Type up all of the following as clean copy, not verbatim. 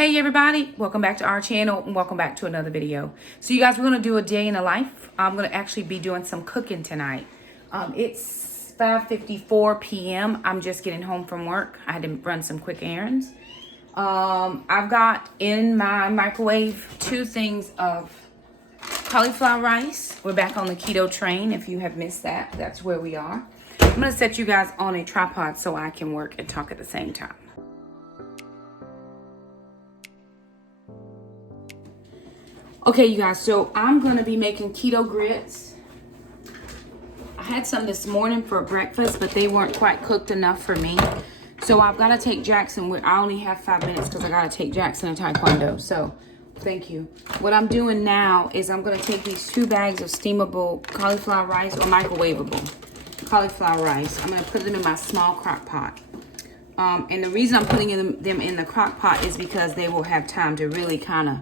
Hey everybody, welcome back to our channel and welcome back to another video. So you guys, we're going to do a day in the life. I'm going to actually be doing some cooking tonight. It's 5:54 p.m. I'm just getting home from work. I had to run some quick errands. I've got in my microwave 2 things of cauliflower rice. We're back on the keto train. If you have missed that, that's where we are. I'm going to set you guys on a tripod so I can work and talk at the same time. Okay, you guys, so I'm going to be making keto grits. I had some this morning for breakfast, but they weren't quite cooked enough for me. So I've got to take Jackson. I only have 5 minutes because I got to take Jackson to Taekwondo. So, thank you. What I'm doing now is I'm going to take these 2 bags of steamable cauliflower rice or microwavable cauliflower rice. I'm going to put them in my small crock pot. And the reason I'm putting them in the crock pot is because they will have time to really kind of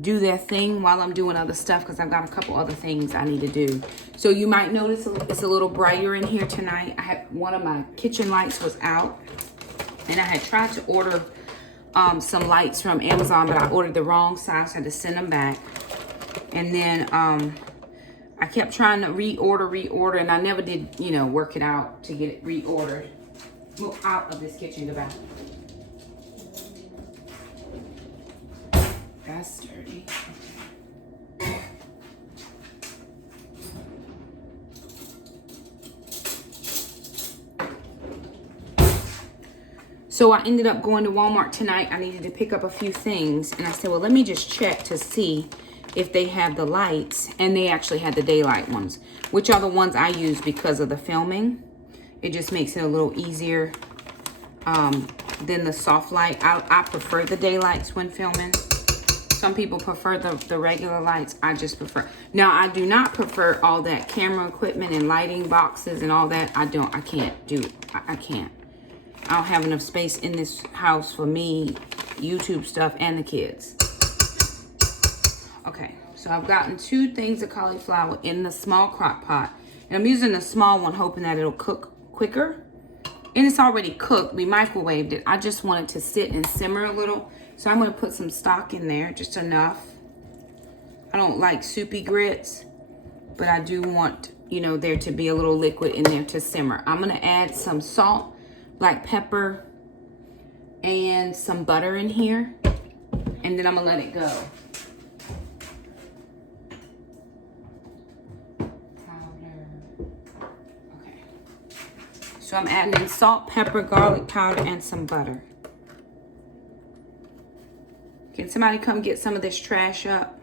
do their thing while I'm doing other stuff, because I've got a couple other things I need to do. So you might notice it's a little brighter in here tonight. I had one of my kitchen lights was out, and I had tried to order some lights from Amazon, but I ordered the wrong size. I had to send them back. And then I kept trying to reorder, and I never did, work it out to get it reordered. Move out of this kitchen, goodbye. That's dirty. So I ended up going to Walmart tonight. I needed to pick up a few things, and I said, well, let me just check to see if they have the lights, and they actually had the daylight ones, which are the ones I use because of the filming. It just makes it a little easier than the soft light. I prefer the daylights when filming. Some people prefer the regular lights. I just prefer. Now, I do not prefer all that camera equipment and lighting boxes and all that. I can't do it. I can't. I don't have enough space in this house for me, YouTube stuff, and the kids. Okay, so I've gotten 2 things of cauliflower in the small crock pot. And I'm using the small one, hoping that it'll cook quicker. And it's already cooked. We microwaved it. I just want it to sit and simmer a little. So I'm going to put some stock in there, just enough. I don't like soupy grits, but I do want, there to be a little liquid in there to simmer. I'm going to add some salt, black pepper, and some butter in here. And then I'm going to let it go. Okay. So I'm adding in salt, pepper, garlic powder, and some butter. Can somebody come get some of this trash up?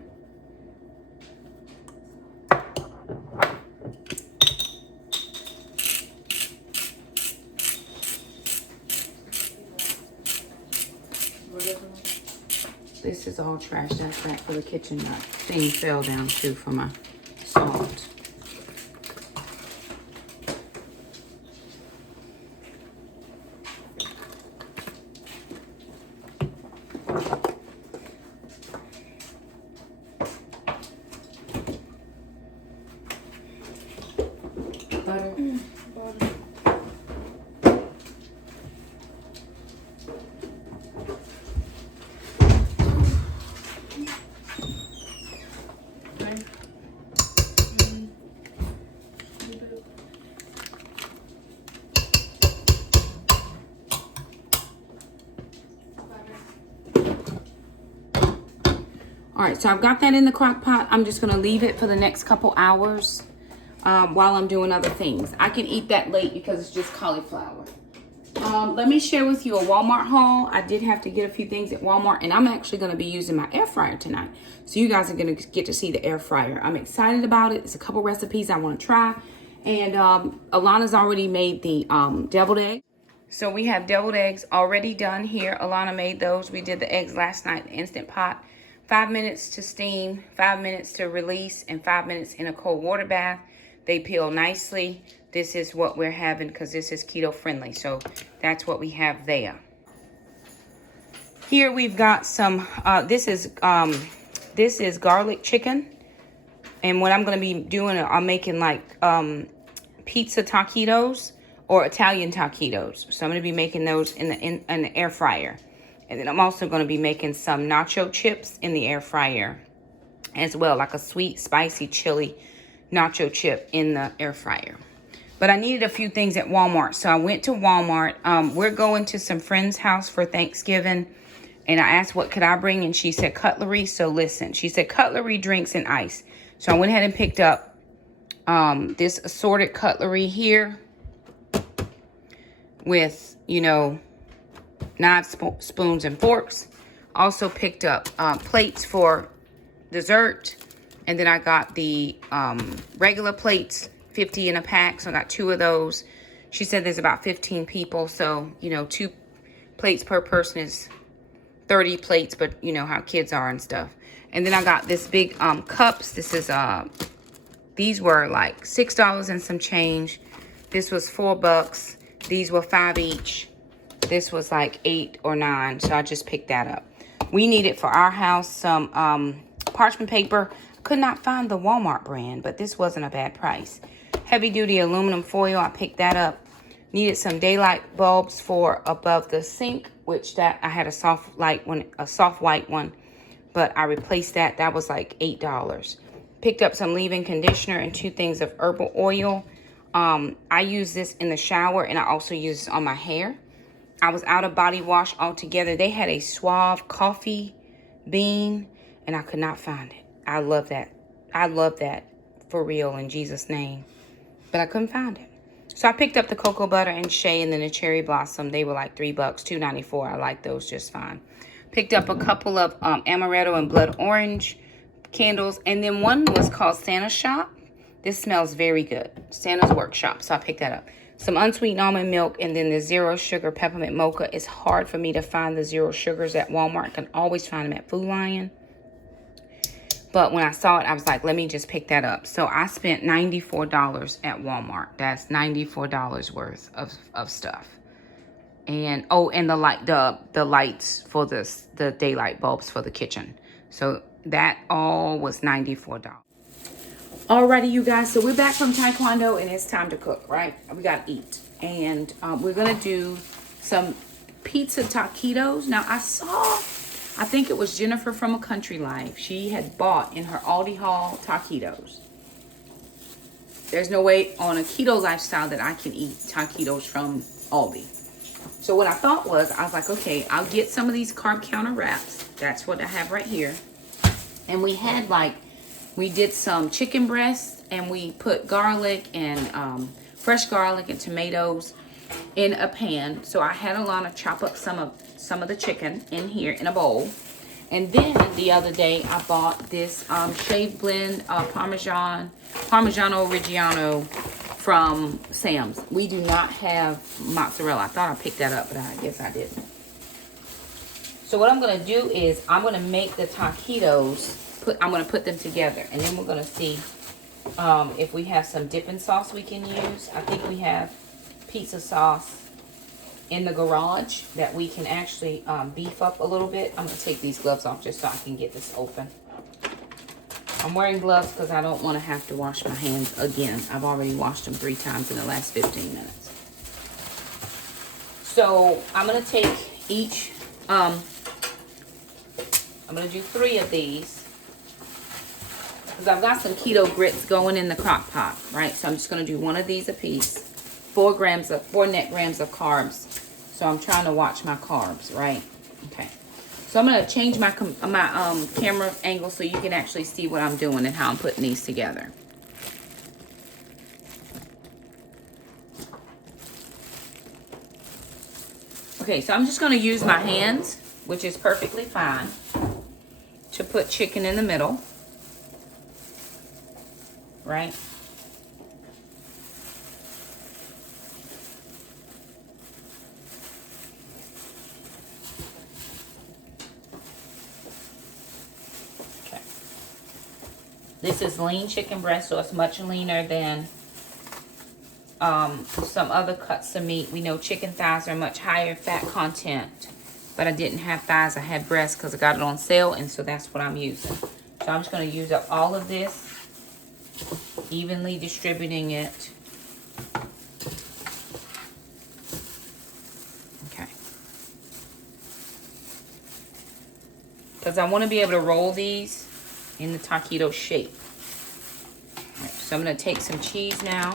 This is all trash. That's that for the kitchen. That thing fell down too for my salt. All right, so I've got that in the crock pot. I'm just gonna leave it for the next couple hours while I'm doing other things. I can eat that late because it's just cauliflower. Let me share with you a Walmart haul. I did have to get a few things at Walmart, and I'm actually gonna be using my air fryer tonight. So you guys are gonna get to see the air fryer. I'm excited about it. It's a couple recipes I wanna try. And Alana's already made the deviled egg. So we have deviled eggs already done here. Alana made those. We did the eggs last night in the Instant Pot. 5 minutes to steam, 5 minutes to release, and 5 minutes in a cold water bath. They peel nicely. This is what we're having because this is keto friendly. So that's what we have there. Here we've got some, this is garlic chicken. And what I'm going to be doing, I'm making like pizza taquitos or Italian taquitos. So I'm going to be making those in the air fryer. And then I'm also going to be making some nacho chips in the air fryer as well, like a sweet, spicy, chili nacho chip in the air fryer. But I needed a few things at Walmart, so I went to Walmart. We're going to some friend's house for Thanksgiving, and I asked what could I bring, and she said cutlery. So listen, she said cutlery, drinks, and ice. So I went ahead and picked up this assorted cutlery here with, you know, knives, spoons, and forks. Also picked up plates for dessert. And then I got the regular plates, 50 in a pack. So I got 2 of those. She said there's about 15 people. So, you know, 2 plates per person is 30 plates. But you know how kids are and stuff. And then I got this big cups. This is, these were like $6 and some change. This was $4. These were $5 each. This was like $8 or $9. So I just picked that up. We needed for our house some parchment paper. Could not find the Walmart brand, but this wasn't a bad price. Heavy duty aluminum foil, I picked that up. Needed some daylight bulbs for above the sink, which that I had a soft light one, a soft white one, but I replaced that. That was like $8. Picked up some leave-in conditioner and 2 things of herbal oil. I use this in the shower, and I also use this on my hair. I was out of body wash altogether. They had a Suave coffee bean, and I could not find it. I love that. I love that for real in Jesus' name. But I couldn't find it. So I picked up the cocoa butter and shea and then the cherry blossom. They were like $3, $2.94. I like those just fine. Picked up a couple of amaretto and blood orange candles. And then one was called Santa's Shop. This smells very good. Santa's Workshop. So I picked that up. Some unsweetened almond milk and then the zero sugar peppermint mocha. It's hard for me to find the zero sugars at Walmart. I can always find them at Food Lion. But when I saw it, I was like, let me just pick that up. So I spent $94 at Walmart. That's $94 worth of stuff. And oh, and the lights for the daylight bulbs for the kitchen. So that all was $94. Alrighty, you guys. So we're back from Taekwondo and it's time to cook, right? We gotta eat. And we're gonna do some pizza taquitos. Now I think it was Jennifer from A Country Life. She had bought in her Aldi haul taquitos. There's no way on a keto lifestyle that I can eat taquitos from Aldi. So what I thought was, I was like, okay, I'll get some of these carb counter wraps. That's what I have right here. And we had we did some chicken breast and we put garlic and fresh garlic and tomatoes in a pan. So I had Alana chop up some of the chicken in here in a bowl. And then the other day I bought this shaved blend Parmigiano Reggiano from Sam's. We do not have mozzarella. I thought I picked that up, but I guess I didn't. So what I'm going to do is I'm going to make the taquitos. I'm going to put them together, and then we're going to see if we have some dipping sauce we can use. I think we have pizza sauce in the garage that we can actually beef up a little bit. I'm going to take these gloves off just so I can get this open. I'm wearing gloves because I don't want to have to wash my hands again. I've already washed them 3 times in the last 15 minutes. So I'm going to take each, I'm going to do 3 of these. Because I've got some keto grits going in the crock pot, right? So I'm just going to do 1 of these a piece. 4 net grams of carbs. So I'm trying to watch my carbs, right? Okay. So I'm going to change my camera angle so you can actually see what I'm doing and how I'm putting these together. Okay, so I'm just going to use my hands, which is perfectly fine, to put chicken in the middle. Right? Okay. This is lean chicken breast, so it's much leaner than some other cuts of meat. We know chicken thighs are much higher fat content, but I didn't have thighs. I had breast because I got it on sale, and so that's what I'm using. So I'm just going to use up all of this, evenly distributing it. Okay. because I want to be able to roll these in the taquito shape. All right, so I'm going to take some cheese now.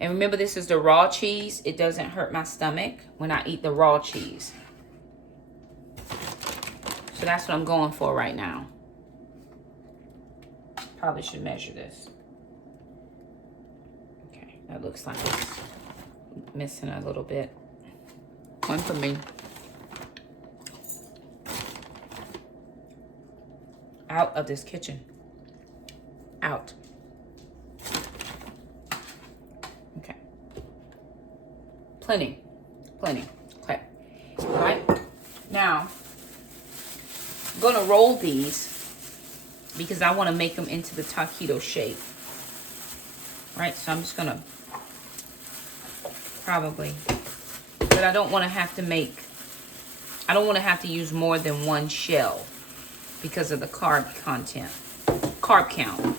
And remember, this is the raw cheese. It doesn't hurt my stomach when I eat the raw cheese. So that's what I'm going for right now. Probably should measure this. Okay, that looks like it's missing a little bit. One for me. Out of this kitchen. Out. Okay. Plenty. Plenty. Okay. All right. Now, I'm going to roll these because I want to make them into the taquito shape. All right, so I'm just going to probably, but I don't want to have to make, I don't want to have to use more than one shell because of the carb count,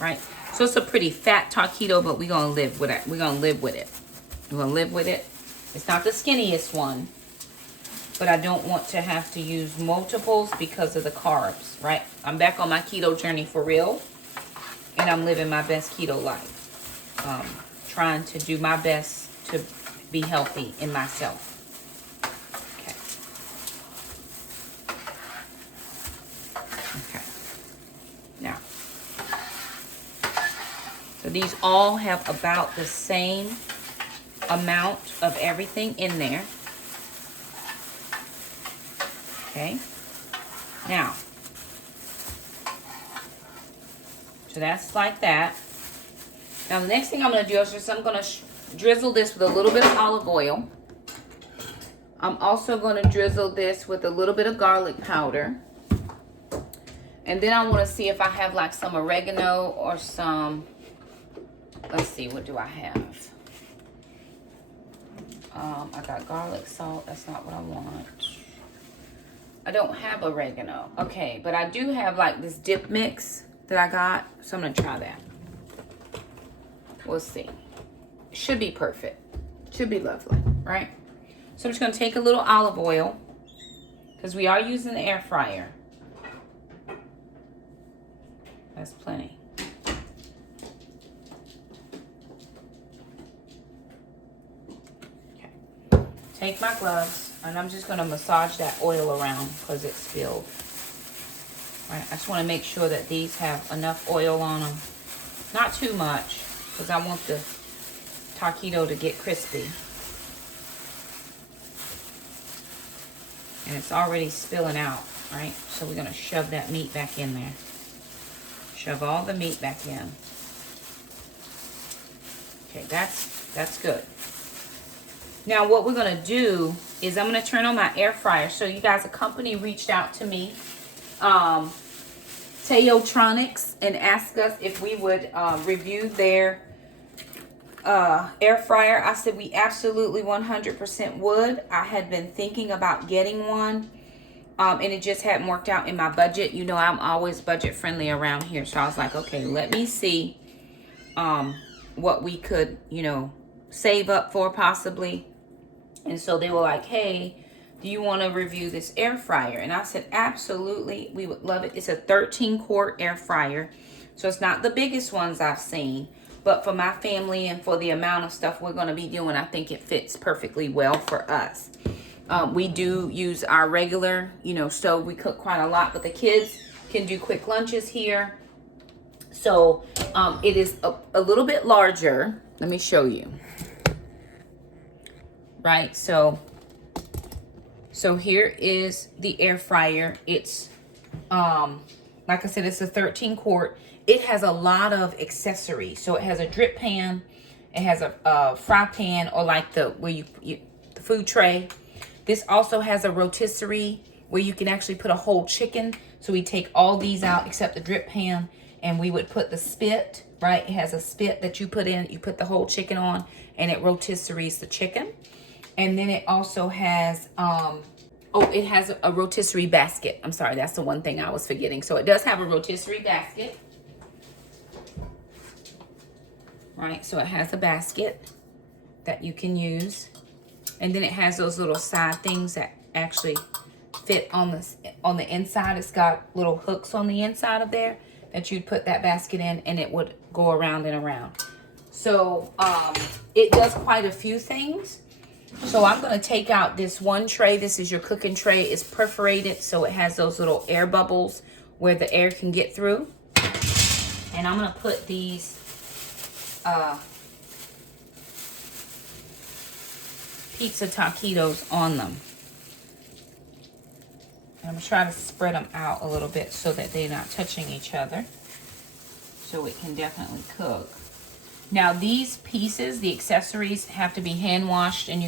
right? So it's a pretty fat taquito, but we're going to live with it. We're going to live with it. We're going to live with it. It's not the skinniest one, but I don't want to have to use multiples because of the carbs, right? I'm back on my keto journey for real, and I'm living my best keto life. Trying to do my best to be healthy in myself. Okay. Okay. Now, so these all have about the same amount of everything in there. Okay. Now, so that's like that. Now the next thing I'm going to do is just I'm going to drizzle this with a little bit of olive oil. I'm also going to drizzle this with a little bit of garlic powder. And then I want to see if I have like some oregano or some, let's see, what do I have? I got garlic salt. That's not what I want. I don't have oregano. Okay, but I do have like this dip mix that I got. So I'm going to try that. We'll see. Should be perfect. Should be lovely, right? So I'm just going to take a little olive oil because we are using the air fryer. That's plenty. Okay. Take my gloves and I'm just going to massage that oil around because it's spilled. All right, I just want to make sure that these have enough oil on them. Not too much, because I want the taquito to get crispy. And it's already spilling out, right? So we're going to shove that meat back in there. Shove all the meat back in. Okay, that's good. Now what we're going to do is I'm going to turn on my air fryer. So you guys, a company reached out to me, Taotronics, and asked us if we would review their air fryer. I said we absolutely 100% would. I had been thinking about getting one, and it just hadn't worked out in my budget. You know, I'm always budget friendly around here, so I was like, okay, let me see what we could, you know, save up for possibly. And so they were like, hey, do you want to review this air fryer? And I said, absolutely, we would love it. It's a 13-quart air fryer, so it's not the biggest ones I've seen. But for my family and for the amount of stuff we're going to be doing, I think it fits perfectly well for us. We do use our regular, you know, stove. We cook quite a lot, but the kids can do quick lunches here. So it is a little bit larger. Let me show you. Right, so here is the air fryer. It's, like I said, it's a 13-quart. It has a lot of accessories. So it has a drip pan. It has a fry pan, or like the food tray. This also has a rotisserie where you can actually put a whole chicken. So we take all these out except the drip pan, and we would put the spit, right? It has a spit that you put in. You put the whole chicken on, and it rotisseries the chicken. And then it also has, it has a rotisserie basket. I'm sorry, that's the one thing I was forgetting. So it does have a rotisserie basket. Right, so it has a basket that you can use. And then it has those little side things that actually fit on the inside. It's got little hooks on the inside of there that you'd put that basket in, and it would go around and around. So it does quite a few things. So I'm going to take out this one tray. This is your cooking tray. It's perforated, so it has those little air bubbles where the air can get through. And I'm going to put these pizza taquitos on them. And I'm going to try to spread them out a little bit so that they're not touching each other, so it can definitely cook. Now these pieces, the accessories, have to be hand washed, and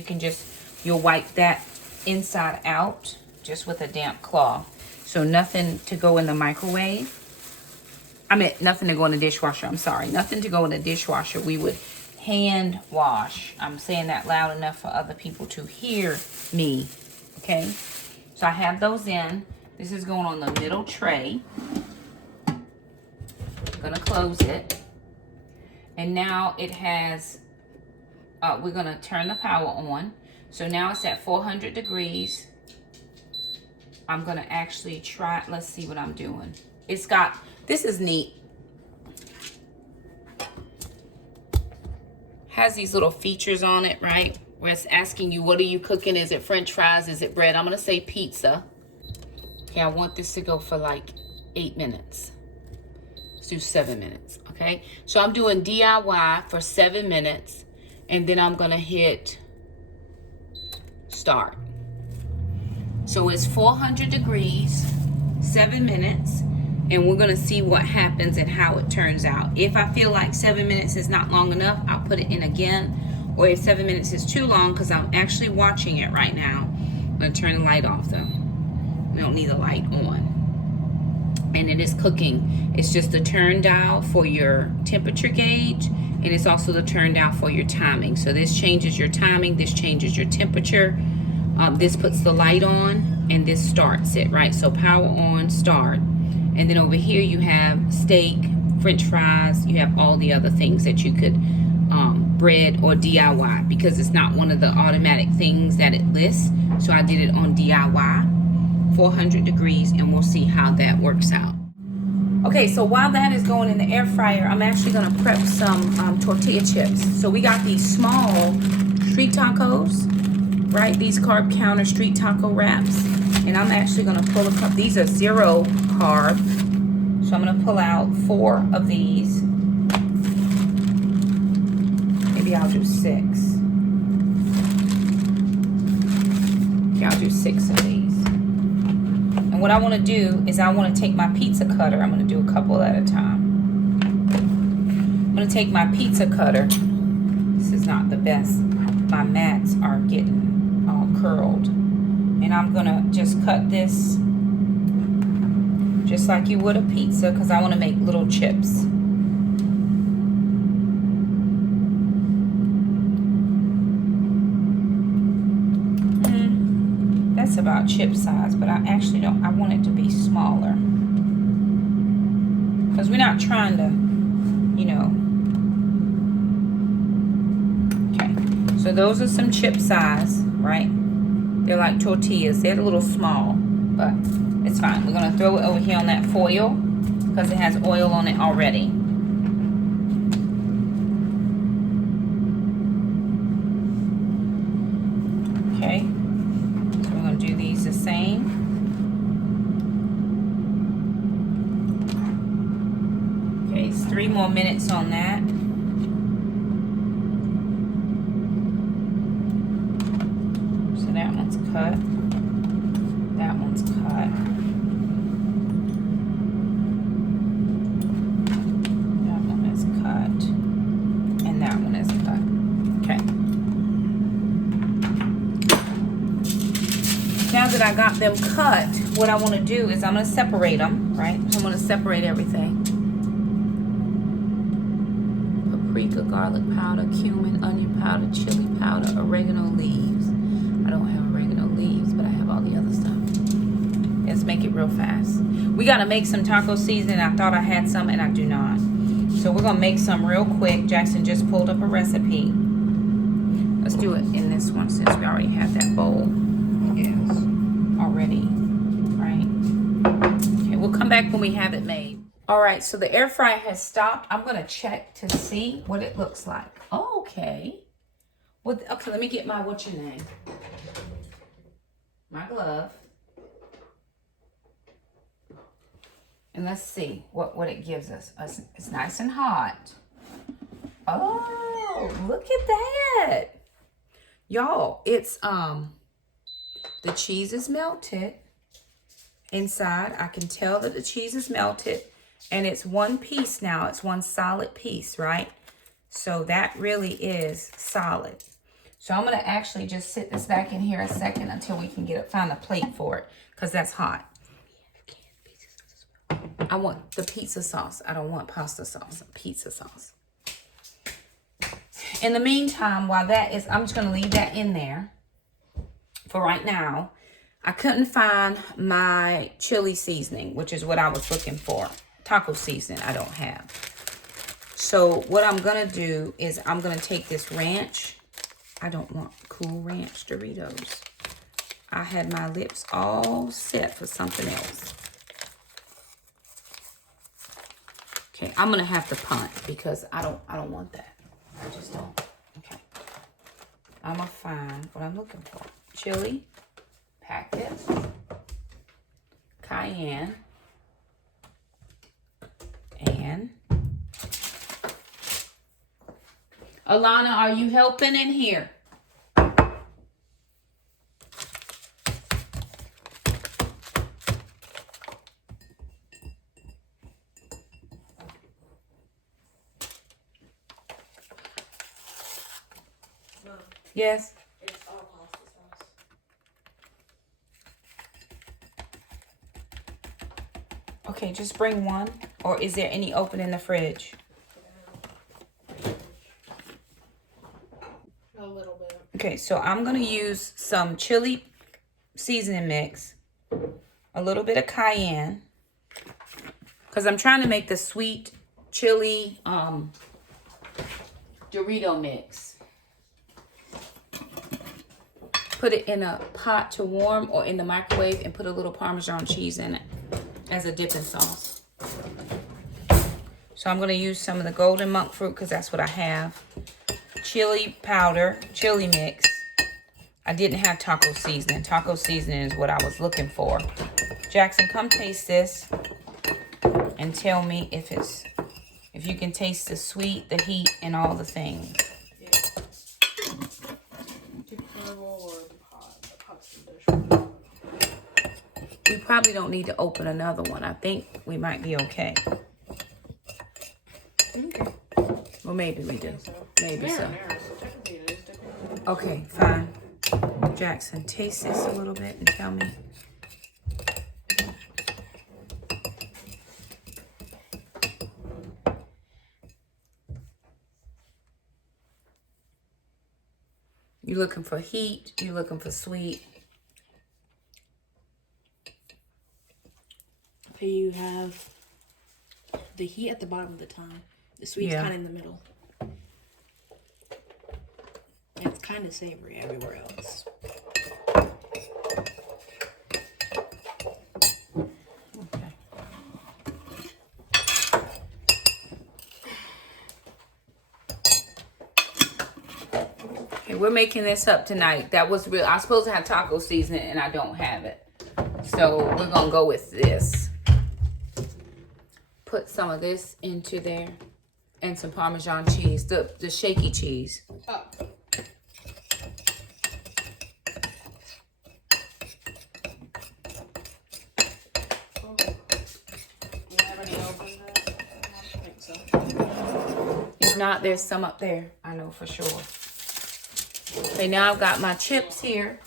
you'll wipe that inside out just with a damp cloth. So nothing to go in the microwave. I mean, nothing to go in the dishwasher. I'm sorry. Nothing to go in the dishwasher. We would hand wash. I'm saying that loud enough for other people to hear me. Okay. So I have those in. This is going on the middle tray. I'm going to close it. And now it has, we're going to turn the power on. So now it's at 400 degrees. I'm going to actually try, let's see what I'm doing. It's got, this is neat. Has these little features on it, right? Where it's asking you, what are you cooking? Is it French fries? Is it bread? I'm going to say pizza. Okay, I want this to go for like 8 minutes. Let's do 7 minutes, okay? So I'm doing DIY for 7 minutes, and then I'm gonna hit start. So it's 400 degrees, 7 minutes, and we're gonna see what happens and how it turns out. If I feel like 7 minutes is not long enough, I'll put it in again. Or if 7 minutes is too long, because I'm actually watching it right now, I'm gonna turn the light off though. We don't need the light on. And it is cooking. It's just the turn dial for your temperature gauge, and it's also the turn dial for your timing. So this changes your timing, this changes your temperature. This puts the light on, and this starts it, right? So power on, start. And then over here you have steak, French fries, you have all the other things that you could, bread or DIY, because it's not one of the automatic things that it lists. So I did it on DIY. 400 degrees, and we'll see how that works out. Okay, so while that is going in the air fryer, I'm actually going to prep some tortilla chips. So we got these small street tacos, right? These carb counter street taco wraps, and I'm actually going to pull a couple. These are 0 carb, so I'm going to pull out 4 of these. Maybe I'll do 6. Okay, I'll do 6 of these. And what I want to do is I want to take my pizza cutter. I'm going to do a couple at a time. I'm going to take my pizza cutter. This is not the best. My mats are getting all curled. And I'm going to just cut this just like you would a pizza, because I want to make little chips. That's about chip size, but I actually don't, I want it to be smaller, because we're not trying to, you know. Okay, so those are some chip size, right? They're like tortillas. They're a little small, but it's fine. We're going to throw it over here on that foil, because it has oil on it already. Okay. Do these the same. Okay, it's 3 more minutes on that. So that one's cut. That one's cut. That one is cut. And that one is cut. Okay. Now that I got them cut, what I want to do is I'm going to separate them, right? So I'm going to separate everything. Paprika, garlic powder, cumin, onion powder, chili powder, oregano leaves. I don't have oregano leaves, but I have all the other stuff. Let's make it real fast. We got to make some taco seasoning. I thought I had some, and I do not. So we're going to make some real quick. Jackson just pulled up a recipe. Let's do it in this one since we already have that bowl. Yes. we have it made. All right, so the air fryer has stopped. I'm gonna check to see what it looks like. Oh, okay. Okay, let me get my, what's your name? My glove. And let's see what it gives us. It's nice and hot. Oh, look at that. Y'all, it's, the cheese is melted inside. I can tell that the cheese is melted. And it's one piece now. It's one solid piece, right? So that really is solid. So I'm going to actually just sit this back in here a second until we can find a plate for it. Because that's hot. I want the pizza sauce. I don't want pasta sauce. Pizza sauce. In the meantime, while that is, I'm just going to leave that in there for right now. I couldn't find my chili seasoning, which is what I was looking for. Taco seasoning I don't have. So what I'm going to do is I'm going to take this ranch. I don't want Cool Ranch Doritos. I had my lips all set for something else. Okay, I'm going to have to punt because I don't want that. I just don't. Okay. I'm going to find what I'm looking for. Chili packet. Cayenne. And Alana, are you helping in here? No. Yes. It's all pasta sauce. Okay, just bring one. Or is there any open in the fridge? A little bit. Okay, so I'm going to use some chili seasoning mix. A little bit of cayenne. Because I'm trying to make the sweet chili Dorito mix. Put it in a pot to warm or in the microwave and put a little Parmesan cheese in it as a dipping sauce. So I'm going to use some of the golden monk fruit because that's what I have. Chili powder, chili mix. I didn't have taco seasoning. Taco seasoning is what I was looking for. Jackson, come taste this and tell me if you can taste the sweet, the heat, and all the things. Yeah. Too portable or the pot? The pot's in the dish. We probably don't need to open another one. I think we might be okay. Okay. Well, maybe we do. Maybe so. Technically it is dipping. Okay, fine. Jackson, taste this a little bit and tell me. You looking for heat? You looking for sweet? Okay, you have the heat at the bottom of the tongue. The sweet's kind of in the middle. And it's kind of savory everywhere else. Okay. Okay, we're making this up tonight. That was real. I was supposed to have taco seasoning and I don't have it. So we're going to go with this. Put some of this into there. And some Parmesan cheese. The shaky cheese. Oh. If not, there's some up there. I know for sure. Okay, now I've got my chips here.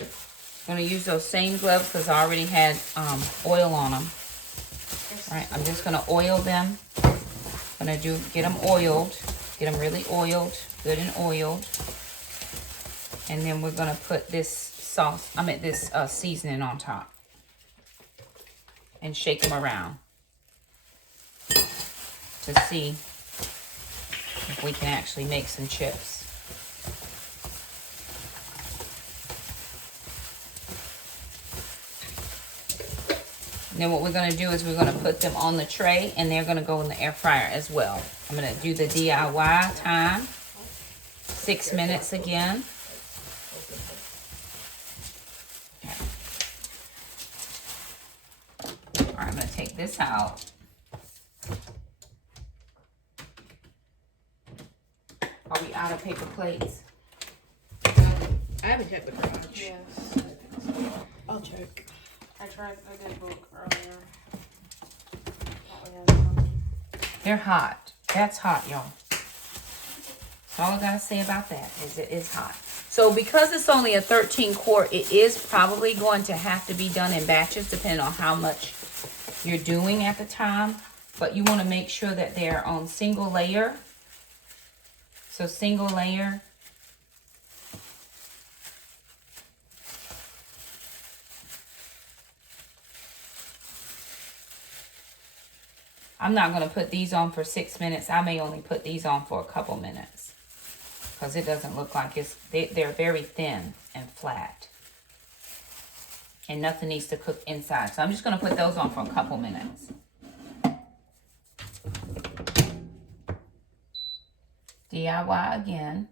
I'm going to use those same gloves because I already had oil on them. All right, I'm just going to oil them. I'm going to get them oiled. Get them really oiled. Good and oiled. And then we're going to put this sauce, this seasoning on top. And shake them around. To see if we can actually make some chips. Then what we're going to do is we're going to put them on the tray, and they're going to go in the air fryer as well. I'm going to do the DIY time. 6 minutes again. Okay. All right, I'm going to take this out. Are we out of paper plates? I haven't checked the garage. Yes. I'll check. I did look earlier. Thought we had some. They're hot. That's hot, y'all. That's all I gotta say about that is it is hot. So because it's only a 13 quart, it is probably going to have to be done in batches depending on how much you're doing at the time. But you want to make sure that they're on single layer. So single layer. I'm not going to put these on for 6 minutes. I may only put these on for a couple minutes. Because it doesn't look like they're very thin and flat. And nothing needs to cook inside. So I'm just going to put those on for a couple minutes. DIY again.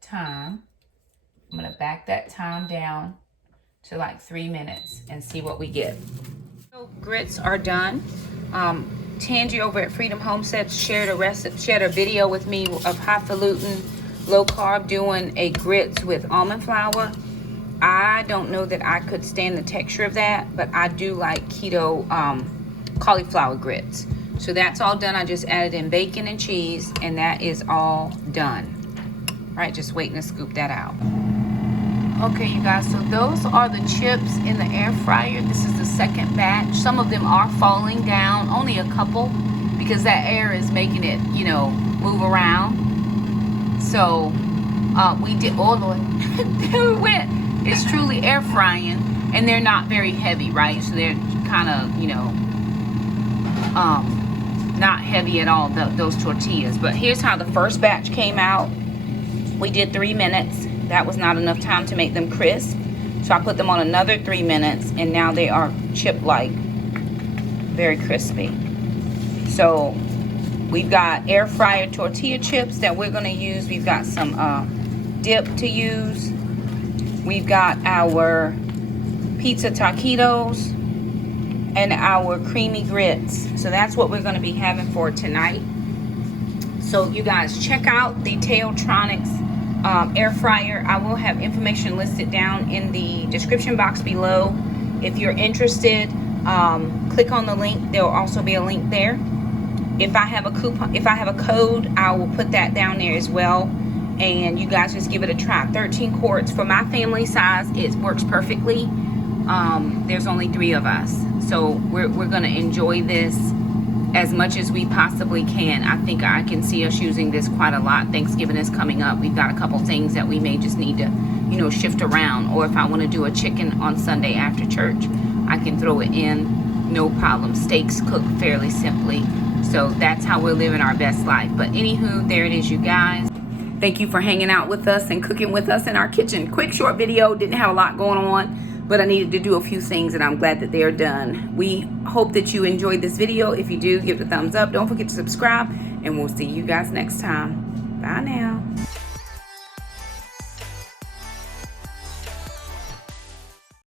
Time. I'm going to back that time down to like 3 minutes and see what we get. Grits are done. Tangi over at Freedom Homesteads shared a video with me of highfalutin low carb doing a grits with almond flour. I don't know that I could stand the texture of that, but I do like keto cauliflower grits. So that's all done. I just added in bacon and cheese, and that is all done. All right, just waiting to scoop that out. Okay, you guys, so those are the chips in the air fryer. This is the second batch. Some of them are falling down, only a couple, because that air is making it, you know, move around. So we did, oh Lord, there we went. It's truly air frying, and they're not very heavy, right? So they're kind of, you know, not heavy at all, those tortillas. But here's how the first batch came out. We did 3 minutes. That was not enough time to make them crisp. So I put them on another 3 minutes, and now they are chip-like, very crispy. So we've got air fryer tortilla chips that we're gonna use. We've got some dip to use. We've got our pizza taquitos and our creamy grits. So that's what we're gonna be having for tonight. So you guys check out the Taotronics air fryer. I will have information listed down in the description box below. If you're interested, click on the link. There will also be a link there. If I have a coupon, if I have a code, I will put that down there as well. And you guys just give it a try. 13 quarts for my family size. It works perfectly. There's only 3 of us, so we're gonna enjoy this as much as we possibly can. I think I can see us using this quite a lot. Thanksgiving is coming up. We've got a couple things that we may just need to, you know, shift around. Or if I want to do a chicken on Sunday after church, I can throw it in, no problem. Steaks cook fairly simply. So that's how we're living our best life. But anywho, there it is, you guys. Thank you for hanging out with us and cooking with us in our kitchen. Quick, short video. Didn't have a lot going on, but I needed to do a few things, and I'm glad that they are done. We hope that you enjoyed this video. If you do, give it a thumbs up. Don't forget to subscribe, and we'll see you guys next time. Bye now.